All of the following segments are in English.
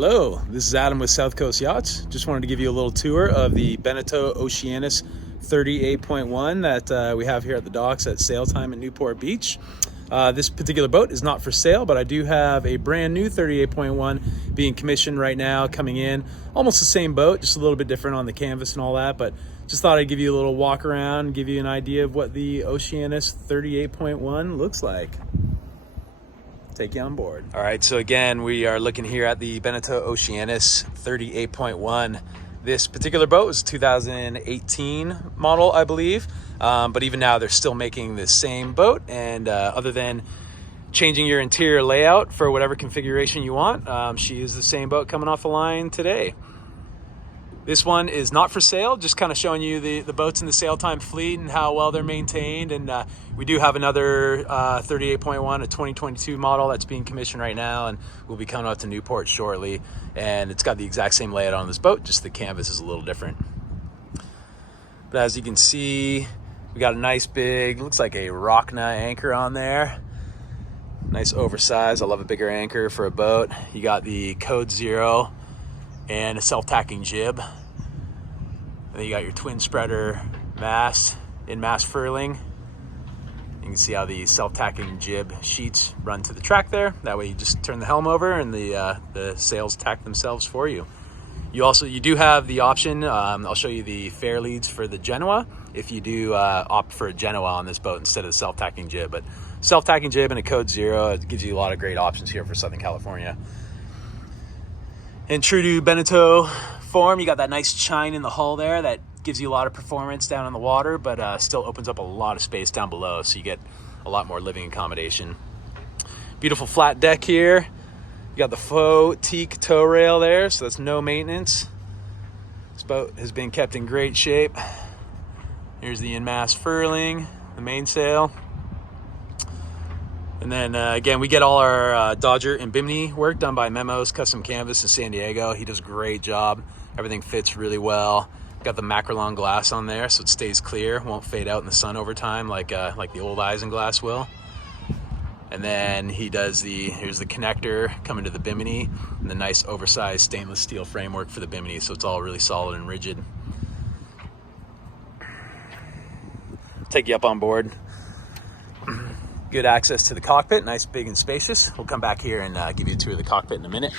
Hello, this is Adam with South Coast Yachts. Just wanted to give you a little tour of the Beneteau Oceanis 38.1 that we have here at the docks at Sail Time at Newport Beach. This particular boat is not for sale, but I do have a brand new 38.1 being commissioned right now, coming in. Almost the same boat, just a little bit different on the canvas and all that, but just thought I'd give you a little walk around, give you an idea of what the Oceanis 38.1 looks like. Take you on board. All right, so again, we are looking here at the Beneteau Oceanis 38.1. This particular boat was a 2018 model, I believe, but even now they're still making the same boat, and other than changing your interior layout for whatever configuration you want, she is the same boat coming off the line today. This one is not for sale, just kind of showing you the boats in the Sail Time fleet and how well they're maintained. And we do have another 38.1, a 2022 model that's being commissioned right now, and we'll be coming out to Newport shortly. And it's got the exact same layout on this boat, just the canvas is a little different. But as you can see, we got a nice big, looks like a Rockna anchor on there. Nice oversized, I love a bigger anchor for a boat. You got the Code 0 and a self-tacking jib. And then you got your twin spreader mast, in-mast furling. You can see how the self-tacking jib sheets run to the track there. That way you just turn the helm over and the sails tack themselves for you. You do have the option, I'll show you the Fairleads for the Genoa, if you do opt for a Genoa on this boat instead of the self-tacking jib. But self-tacking jib and a Code 0, it gives you a lot of great options here for Southern California. And true to Beneteau form, you got that nice chine in the hull there that gives you a lot of performance down in the water, but still opens up a lot of space down below, so you get a lot more living accommodation. Beautiful flat deck here. You got the faux teak tow rail there, so that's no maintenance. This boat has been kept in great shape. Here's the in-mast furling, the mainsail. And then again, we get all our Dodger and Bimini work done by Memo's Custom Canvas in San Diego. He does a great job. Everything fits really well. Got the macrolon glass on there, so it stays clear, won't fade out in the sun over time like the old isinglass will. And then he does here's the connector coming to the Bimini, and the nice oversized stainless steel framework for the Bimini, so it's all really solid and rigid. Take you up on board. Good access to the cockpit, nice, big, and spacious. We'll come back here and give you a tour of the cockpit in a minute.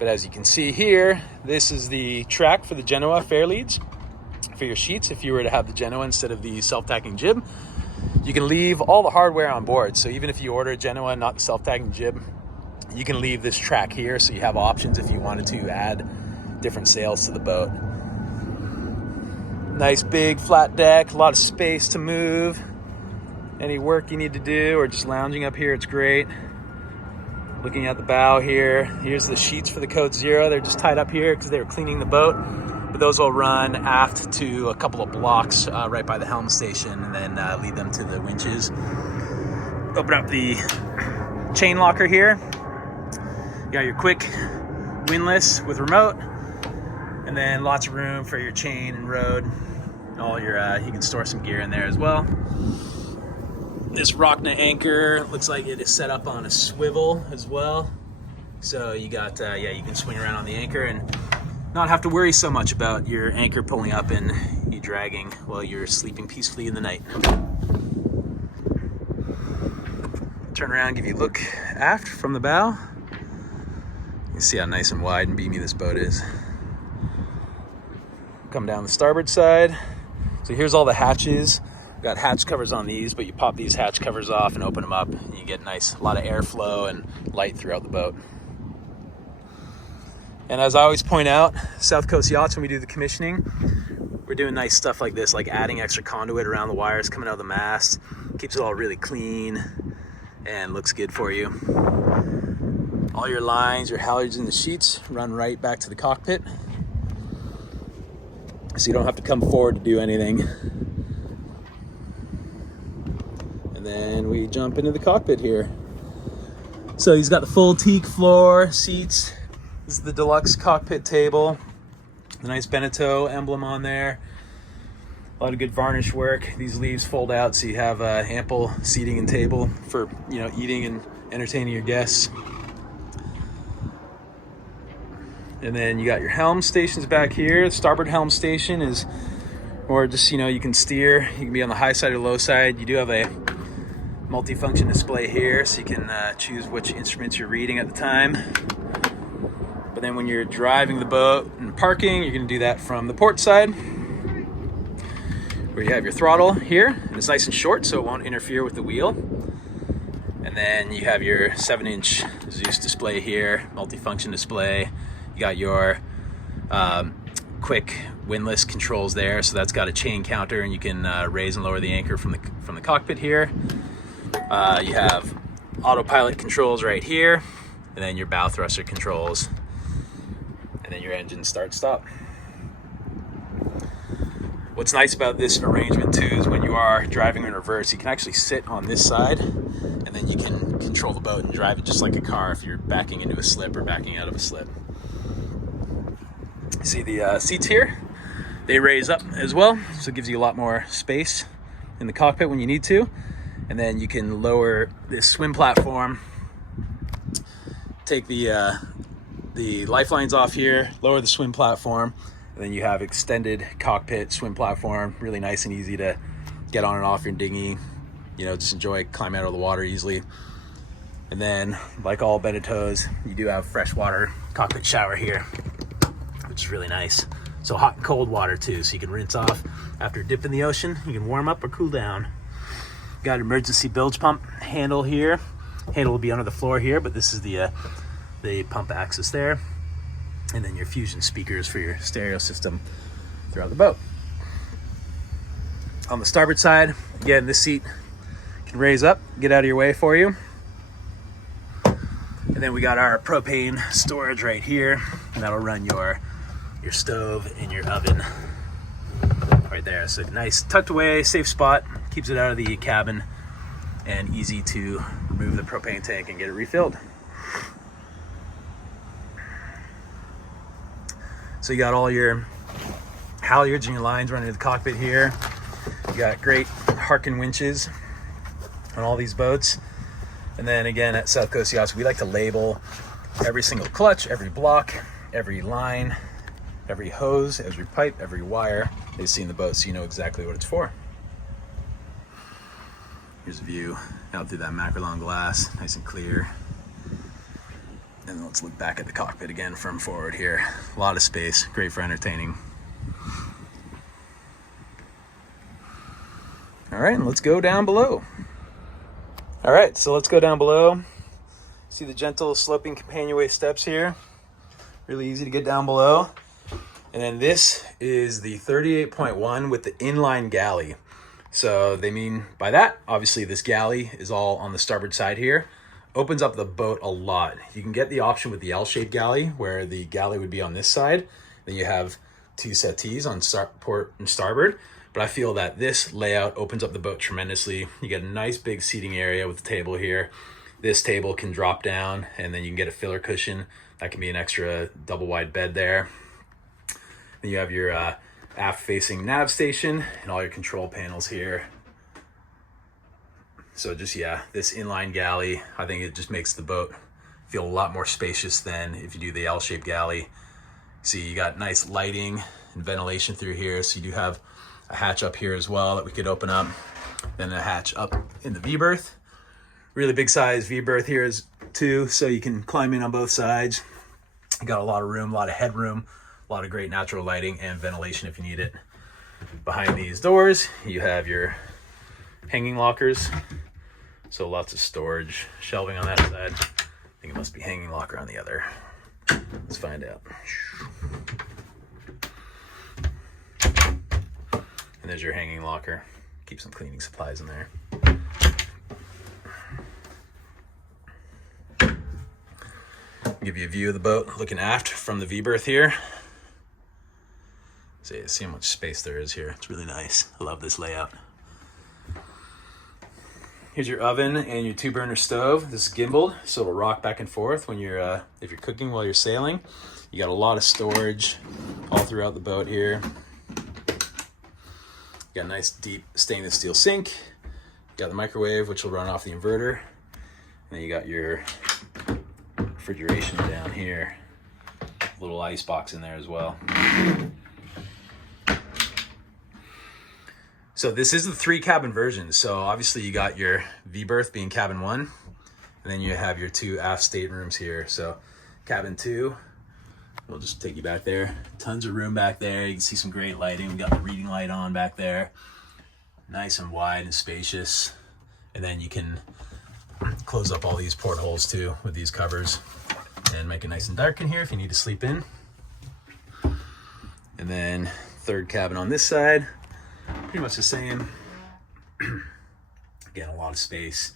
But as you can see here, this is the track for the Genoa Fairleads for your sheets. If you were to have the Genoa instead of the self-tacking jib, you can leave all the hardware on board. So even if you order a Genoa, not the self-tacking jib, you can leave this track here, so you have options if you wanted to add different sails to the boat. Nice big flat deck, a lot of space to move. Any work you need to do or just lounging up here, it's great. Looking at the bow here, here's the sheets for the Code 0. They're just tied up here because they were cleaning the boat. But those will run aft to a couple of blocks right by the Helm Station, and then lead them to the winches. Open up the chain locker here. You got your quick windlass with remote, and then lots of room for your chain and rode. All your you can store some gear in there as well. This Rockna anchor looks like it is set up on a swivel as well. So you got, you can swing around on the anchor and not have to worry so much about your anchor pulling up and you dragging while you're sleeping peacefully in the night. Turn around, give you a look aft from the bow. You can see how nice and wide and beamy this boat is. Come down the starboard side. So here's all the hatches. Got hatch covers on these, but you pop these hatch covers off and open them up, and you get a lot of airflow and light throughout the boat. And as I always point out, South Coast Yachts, when we do the commissioning, we're doing nice stuff like this, like adding extra conduit around the wires coming out of the mast. Keeps it all really clean and looks good for you. All your lines, your halyards, and the sheets run right back to the cockpit, so you don't have to come forward to do anything. And then we jump into the cockpit here. So he's got the full teak floor, seats. This is the deluxe cockpit table. The nice Beneteau emblem on there. A lot of good varnish work. These leaves fold out so you have ample seating and table for eating and entertaining your guests. And then you got your helm stations back here. The starboard helm station is more just, you can steer. You can be on the high side or low side. You do have a multifunction display here, so you can choose which instruments you're reading at the time. But then when you're driving the boat and parking, you're going to do that from the port side, where you have your throttle here, and it's nice and short so it won't interfere with the wheel. And then you have your 7-inch Zeus display here, multifunction display. You got your quick windlass controls there, so that's got a chain counter, and you can raise and lower the anchor from the cockpit here. You have autopilot controls right here, and then your bow thruster controls, and then your engine start stop. What's nice about this arrangement too is when you are driving in reverse, you can actually sit on this side, and then you can control the boat and drive it just like a car if you're backing into a slip or backing out of a slip. See the seats here? They raise up as well, so it gives you a lot more space in the cockpit when you need to. And then you can lower this swim platform, take the lifelines off here, lower the swim platform, and then you have extended cockpit swim platform, really nice and easy to get on and off your dinghy, just enjoy climbing out of the water easily. And then, like all Beneteaus, you do have freshwater cockpit shower here, which is really nice. So hot and cold water too, so you can rinse off after a dip in the ocean. You can warm up or cool down. Got an emergency bilge pump handle here. Handle will be under the floor here, but this is the pump axis there. And then your Fusion speakers for your stereo system throughout the boat. On the starboard side, again, this seat can raise up, get out of your way for you. And then we got our propane storage right here, and that'll run your stove and your oven right there. So nice tucked away, safe spot, keeps it out of the cabin, and easy to remove the propane tank and get it refilled. So you got all your halyards and your lines running to the cockpit here. You got great Harken winches on all these boats. And then again, at South Coast Yachts, we like to label every single clutch, every block, every line, every hose, every pipe, every wire that you see in the boat, so you know exactly what it's for. Here's a view out through that macrolon glass, nice and clear. And then let's look back at the cockpit again from forward here. A lot of space, great for entertaining. All right, and let's go down below. All right, so let's go down below. See the gentle sloping companionway steps here. Really easy to get down below. And then this is the 38.1 with the Inline Galley. So they mean by that, obviously this galley is all on the starboard side here. Opens up the boat a lot. You can get the option with the L-shaped galley, where the galley would be on this side. Then you have two settees on port and starboard. But I feel that this layout opens up the boat tremendously. You get a nice big seating area with the table here. This table can drop down, and then you can get a filler cushion. That can be an extra double wide bed there. Then you have your aft facing nav station and all your control panels here. So just, yeah, this inline galley, I think it just makes the boat feel a lot more spacious than if you do the L-shaped galley. See, you got nice lighting and ventilation through here. So you do have a hatch up here as well that we could open up. Then a hatch up in the V-berth. Really big size V-berth here is too, so you can climb in on both sides. You got a lot of room, a lot of headroom, a lot of great natural lighting and ventilation if you need it. Behind these doors, you have your hanging lockers. So lots of storage, shelving on that side. I think it must be hanging locker on the other. Let's find out. And there's your hanging locker. Keep some cleaning supplies in there. Give you a view of the boat looking aft from the V-berth here. See how much space there is here. It's really nice. I love this layout. Here's your oven and your 2-burner stove. This is gimbaled, so it'll rock back and forth when you're if you're cooking while you're sailing. You got a lot of storage all throughout the boat here. You got a nice deep stainless steel sink. You got the microwave, which will run off the inverter. And then you got your refrigeration down here. little ice box in there as well. So this is the 3 cabin version. So obviously you got your V berth being cabin 1, and then you have your 2 aft staterooms here. So cabin 2, we'll just take you back there. Tons of room back there. You can see some great lighting. We got the reading light on back there. Nice and wide and spacious. And then you can close up all these portholes too with these covers and make it nice and dark in here if you need to sleep in. And then 3rd cabin on this side, pretty much the same. Again, a lot of space.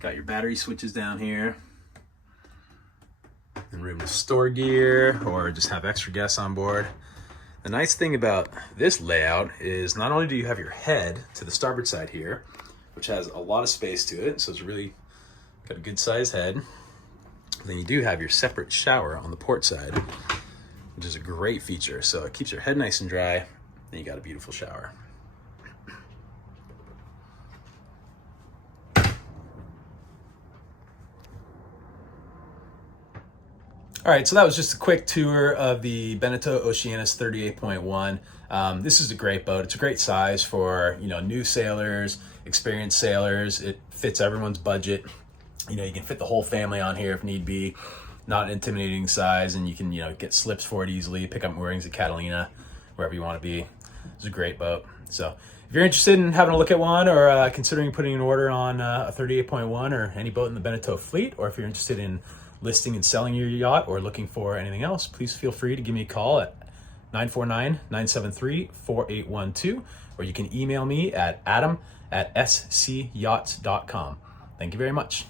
Got your battery switches down here. And room to store gear or just have extra guests on board. The nice thing about this layout is not only do you have your head to the starboard side here, which has a lot of space to it, so it's really got a good sized head. Then you do have your separate shower on the port side, which is a great feature. So it keeps your head nice and dry, then you got a beautiful shower. All right, so that was just a quick tour of the Beneteau Oceanis 38.1. This is a great boat. It's a great size for, you know, new sailors, experienced sailors. It fits everyone's budget. You know, you can fit the whole family on here if need be. Not an intimidating size, and you can, you know, get slips for it easily, pick up moorings at Catalina, wherever you want to be. It's a great boat. So if you're interested in having a look at one or considering putting an order on a 38.1 or any boat in the Beneteau fleet, or if you're interested in listing and selling your yacht or looking for anything else, please feel free to give me a call at 949-973-4812, or you can email me at adam@scyachts.com. Thank you very much.